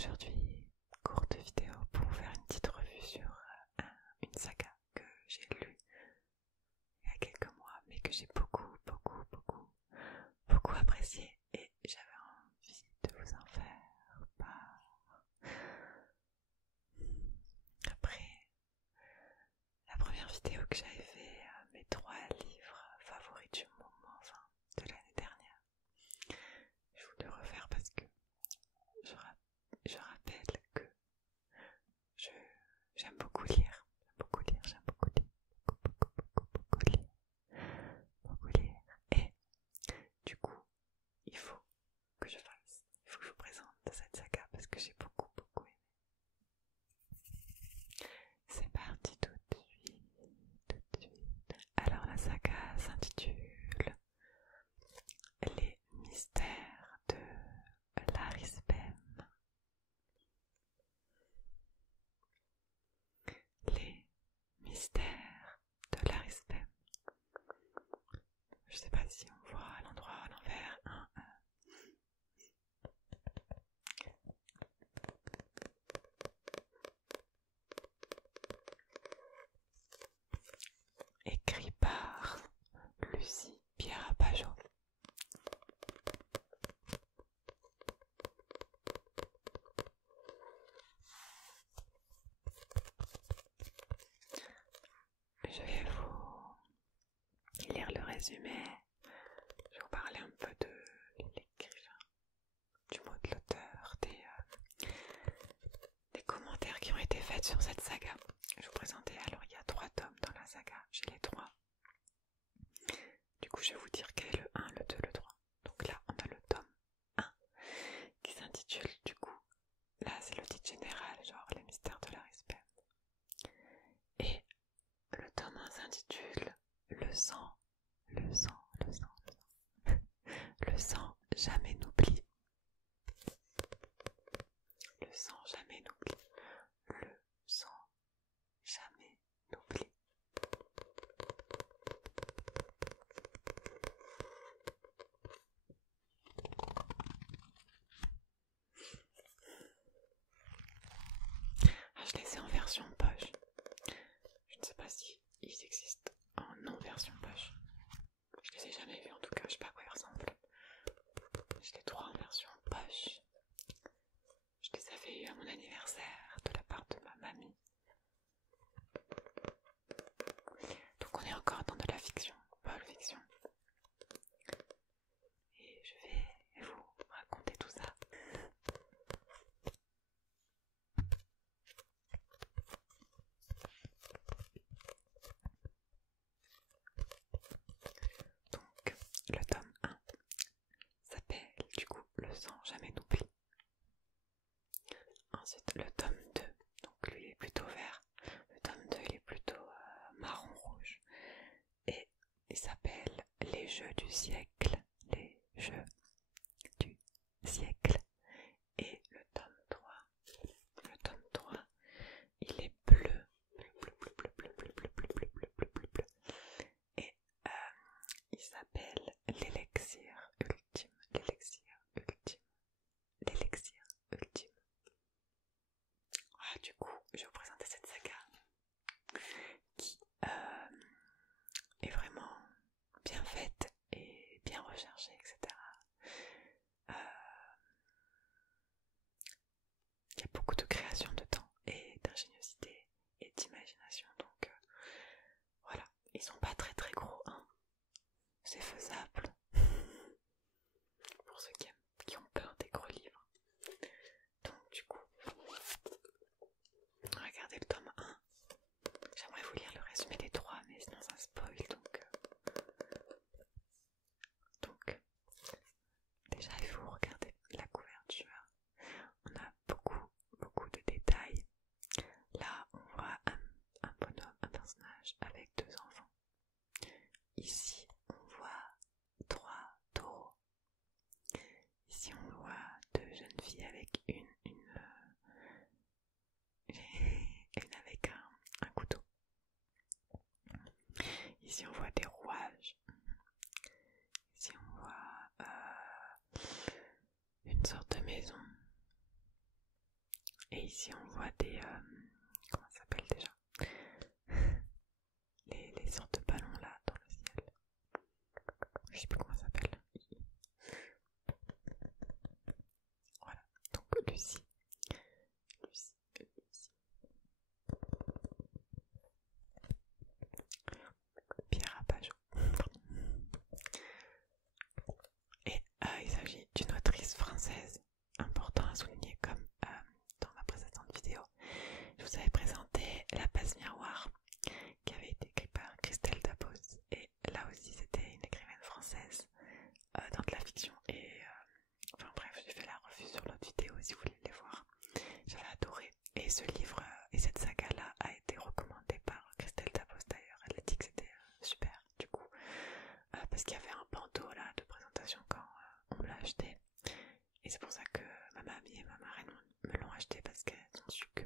Aujourd'hui, courte vidéo pour vous faire une petite revue sur une saga que j'ai lue il y a quelques mois, mais que j'ai beaucoup appréciée et j'avais envie de vous en faire part. Après la première vidéo que j'avais fait, mes 3 livres favoris du moment, enfin de l'année dernière, je voulais le refaire parce que je rappelle que j'aime beaucoup lire, beaucoup lire, et du coup, il faut que je vous présente cette saga parce que j'ai beaucoup aimé. C'est parti tout de suite. Alors la saga s'intitule Les mystères de l'Arispem. Les mystères de l'Arispem. Je sais pas si on voit à l'endroit à l'envers écrit par Lucie Pierapajot. Je vais vous lire le résumé. Je vais vous parler un peu de l'écrivain, du mot de l'auteur, des commentaires qui ont été faits sur cette saga. Je vais vous présenter, alors il y a 3 tomes dans la saga, j'ai les 3. Du coup je vais vous dire quel est le 1, le 2, le 3. Donc là on a le tome 1 qui s'intitule du coup, là c'est le titre général, genre les mystères de l'Arispem. Et le tome 1 s'intitule Le sang, le sang jamais n'oublie. Le sang jamais n'oublie. Le sang jamais n'oublie. Je les ai en version poche. Je ne sais pas si ils existent en non version poche. Je les ai jamais vus en tout cas, je sais pas à quoi ils ressemblent. Je les 3 en version poche. Je les avais eu à mon anniversaire de la part de ma mamie. Donc on est encore dans de la fiction, Pulp Fiction. Et je vais vous raconter tout ça. Donc le tome 1 s'appelle du coup Le sang jamais n'oublie. Ensuite le tome 2, donc lui il est plutôt vert. Le tome 2 il est plutôt marron rouge. Et il s'appelle Les jeux du siècle. Les jeux du siècle. Et le tome 3, il est bleu. Et il s'appelle L'élixir ultime. Voilà, du coup, je vais vous présenter cette saga qui est vraiment bien faite et bien recherchée, etc. Il y a beaucoup de création de temps et d'ingéniosité et d'imagination, donc voilà, ils sont pas très gros, hein. C'est faisable pour ceux qui ont peur des gros livres. Donc du coup, regardez le tome 1. J'aimerais vous lire le résumé des 3, mais sinon ça spoil, donc déjà il faut regarder la couverture. On a beaucoup de détails. Là on voit un bonhomme, un personnage avec 2 enfants. Ici on voit 3 taureaux. Ici on voit 2 jeunes filles avec une avec un couteau. Ici on voit des rouages. Ici on voit une sorte de maison. Ici on voit ici on voit des... comment ça s'appelle déjà? Les sortes de ballons là dans le ciel. Je sais plus comment ça s'appelle. Voilà, donc Lucie. Pierre Rapajot. Et il s'agit d'une autrice française, important à souligner comme dans ma précédente vidéo. Je vous avais présenté La Passe Miroir, qui avait été écrite par Christelle Dabos. Et là aussi c'était une écrivaine française dans de la fiction. Et enfin bref, j'ai fait la revue sur l'autre vidéo si vous voulez les voir. J'avais adoré. Et ce livre et cette saga là a été recommandée par Christelle Dabos d'ailleurs. Elle a dit que c'était super du coup. Parce qu'il y avait un bandeau là de présentation quand on me l'a acheté. Et c'est pour ça que ma mamie et ma marraine me l'ont acheté, parce qu'elles ont su que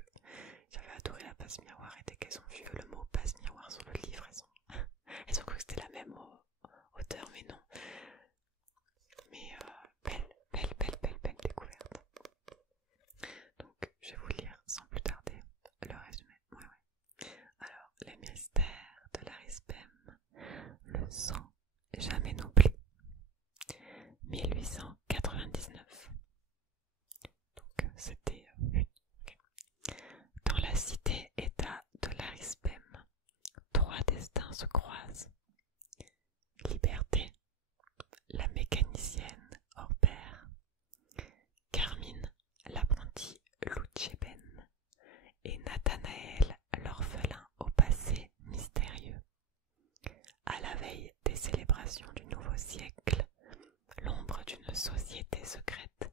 j'avais adoré La Passe Miroir. Et dès qu'elles ont vu le mot Passe Miroir sur le livre, elles ont cru que c'était la même auteur, mais non. Mais belle découverte. Donc je vais vous lire sans plus tarder le résumé. Ouais. Alors, les mystères de l'Arispem, le sang jamais n'oublie. 1899. Donc c'était okay. Dans la cité-état de l'Arispem, trois destins se croisent. Liberté, la mécanicienne hors pair, Carmine, l'apprenti Loucheben, et Nathanaël, l'orphelin au passé mystérieux. À la veille des célébrations du nouveau siècle, l'ombre d'une société secrète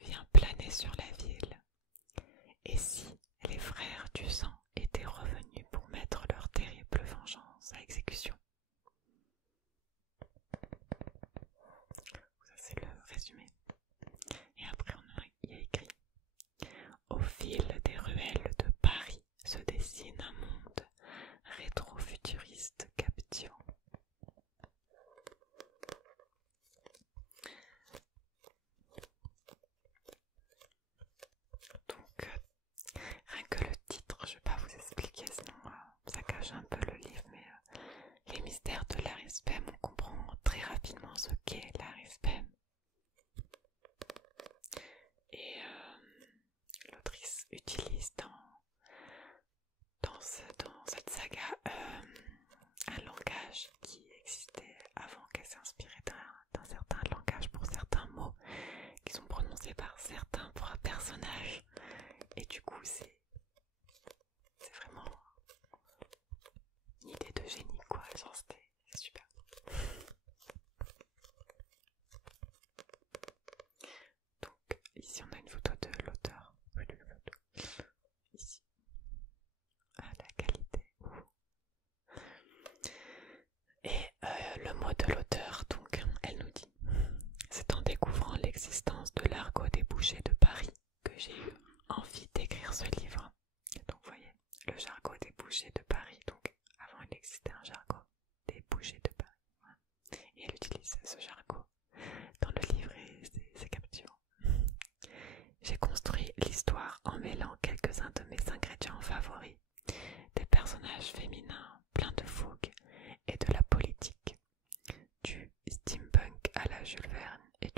vient planer sur la ville. Et si les frères du sang étaient revenus pour mettre leur terrible vengeance à exécution? Ça c'est le résumé. Et après il y a écrit: au fil des ruelles de Paris se dessine un monde rétro-futuriste captivant. Donc, rien que le titre, je vais pas vous expliquer, sinon ça cache un peu le livre, mais les mystères de l'Arispem, on comprend très rapidement ce qu'est l'Arispem. Et l'autrice utilise dans cette saga un langage qui existait avant, qu'elle s'est inspirée d'un certain langage pour certains mots qui sont prononcés par certains personnages. Et du coup c'est vraiment une idée de génie quoi, genre c'est super. Donc ici on a une photo de l'auteur. Ici. Ah, la qualité. Et le mot de l'auteur, donc elle nous dit: c'est en découvrant l'existence de l'argot des bouchers de Paris que j'ai eu envie d'écrire ce livre. Donc vous voyez, le jargon des bouchers de Paris, donc avant il existait un jargon des bouchers de Paris. Voilà. Et elle utilise ce jargon dans le livre et c'est captivant. J'ai construit l'histoire en mêlant quelques-uns de mes ingrédients favoris, des personnages féminins pleins de fougue et de la politique, du steampunk à la Jules Verne et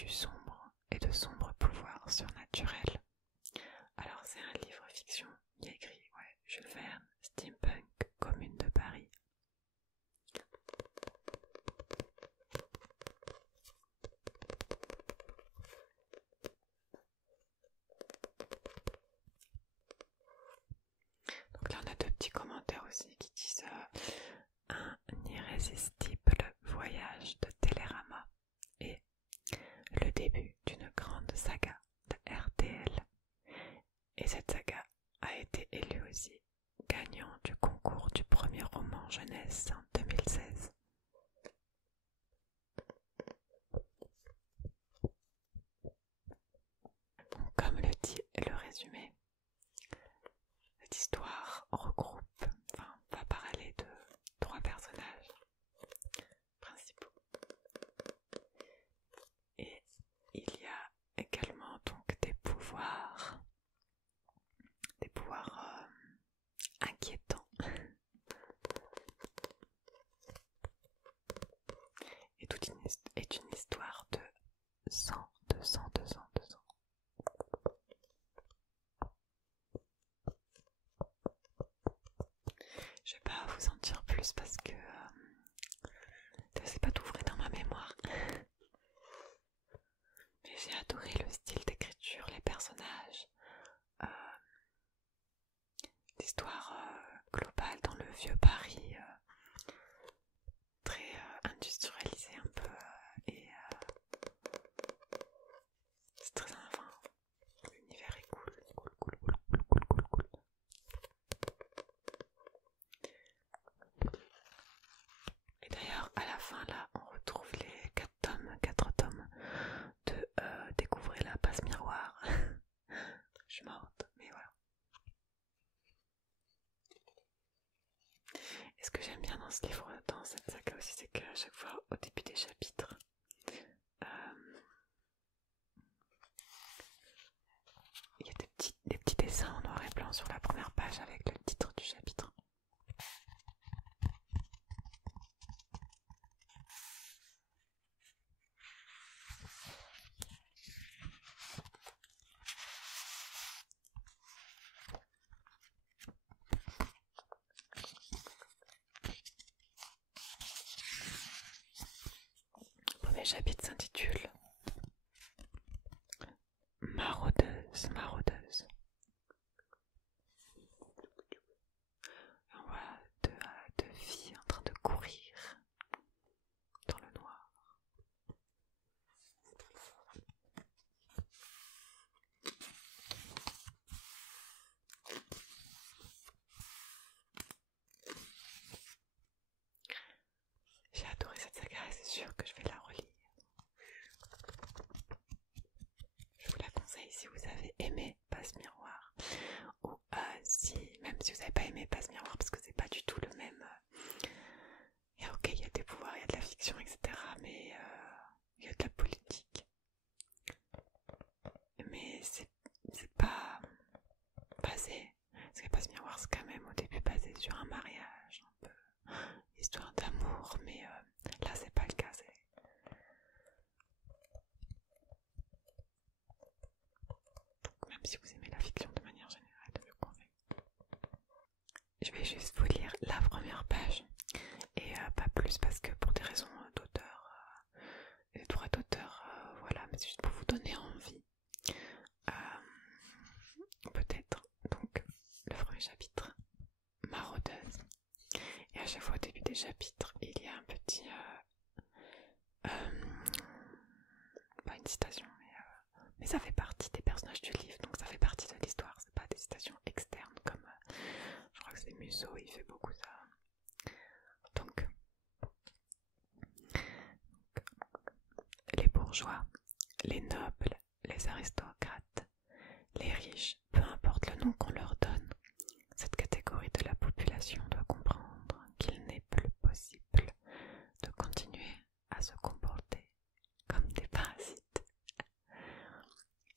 de sombres pouvoirs surnaturels. Alors c'est un livre fiction, il y a écrit Jules Verne, steampunk, commune de Paris. Donc là on a deux petits commentaires aussi qui disent un irrésistible voyage de Télérama et le début d'une grande saga de RTL. Et cette saga a été élue aussi gagnant du concours du premier roman jeunesse en 2016. Donc, comme le dit le résumé, cette histoire va parler de trois personnages principaux. Et il y a également donc des pouvoirs Je vais pas vous en dire plus parce que c'est pas tout vrai dans ma mémoire. Mais j'ai adoré le style d'écriture, les personnages, l'histoire globale dans le vieux Paris, très industrialisé un peu, et c'est très enfin, l'univers est cool. Et d'ailleurs, à la fin, là, on retrouve les 4 tomes de Découvrez la passe miroir. Je suis morte, mais voilà. Et ce que j'aime bien dans ce livre, dans cette saga aussi, c'est qu'à chaque fois, au début des chapitres, il y a des petits dessins en noir et blanc sur la première page avec le titre du chapitre. Le premier chapitre s'intitule Maraudeuse, maraudeuse. On voit deux filles en train de courir dans le noir. J'ai adoré cette saga et c'est sûr que je vais la relire. Je vous la conseille si vous avez aimé Passe Miroir. Ou même si vous n'avez pas aimé Passe Miroir, parce que c'est pas du tout le même. Ok, il y a des pouvoirs, il y a de la fiction, etc. Mais il y a de la politique. Mais c'est pas basé. Parce que Passe Miroir, c'est quand même au début basé sur un mariage, un peu histoire d'amour, mais là c'est pas le cas. Donc même si vous aimez la fiction de manière générale, je vous conseille. Je vais juste vous lire la première page et pas plus parce que pour des raisons d'auteur, des droits d'auteur, voilà, mais c'est juste pour vous donner envie. Peut-être. Donc le premier chapitre, maraudeuse. Et à chaque fois au début des chapitres, il y a un petit pas une citation, mais ça fait partie des personnages du livre, donc ça fait partie de l'histoire, c'est pas des citations externes comme je crois que c'est Musso, il fait beaucoup ça. Donc les bourgeois, les nobles, les aristocrates, les riches, peu importe le nom qu'on leur donne, cette catégorie de la population doit comprendre qu'il n'est plus possible de continuer à se comporter comme des parasites.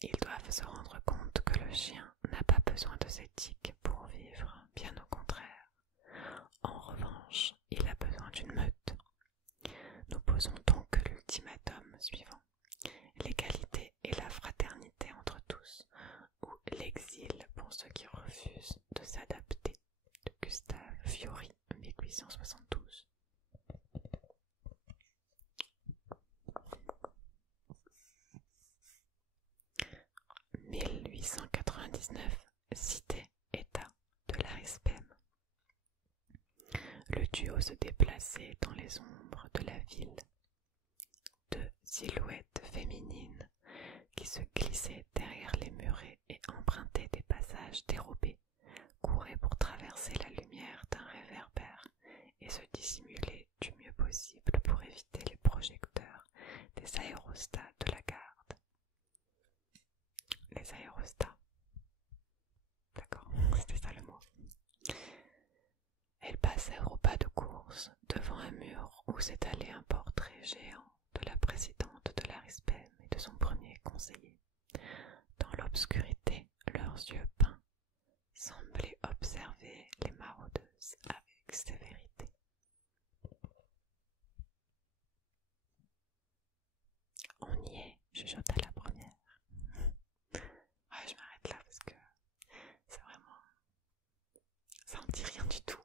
Ils doivent se rendre compte que le chien n'a pas besoin de éthique pour vivre, bien au contraire. En revanche, il a besoin d'une meute. Nous posons donc l'ultimatum suivant: l'égalité et la fraternité entre tous, ou l'exil pour ceux qui refusent de s'adapter. De Gustave Fiori, 1872. « 1899, cité-état de l'Arispem. Le duo se déplaçait dans les ombres de la ville. Deux silhouettes féminines qui se glissaient derrière les murets et empruntaient des passages dérobés, couraient pour traverser la lumière d'un réverbère et se dissimuler du mieux possible pour éviter les projecteurs des aérostats de la garde. Les aérostats. D'accord, c'était ça le mot. Elles passèrent au pas de course devant un mur où s'étalait un portrait géant de la présidente de l'Arispem et de son premier conseiller. Dans l'obscurité, leurs yeux peints semblaient observer les maraudeuses avec sévérité. On y est, chuchota la première. Ouais, je m'arrête là parce que c'est vraiment... ça en dit rien du tout.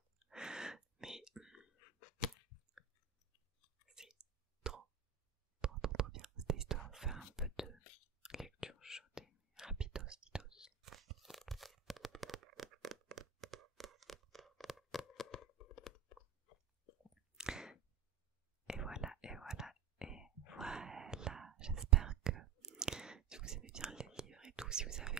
si vous avez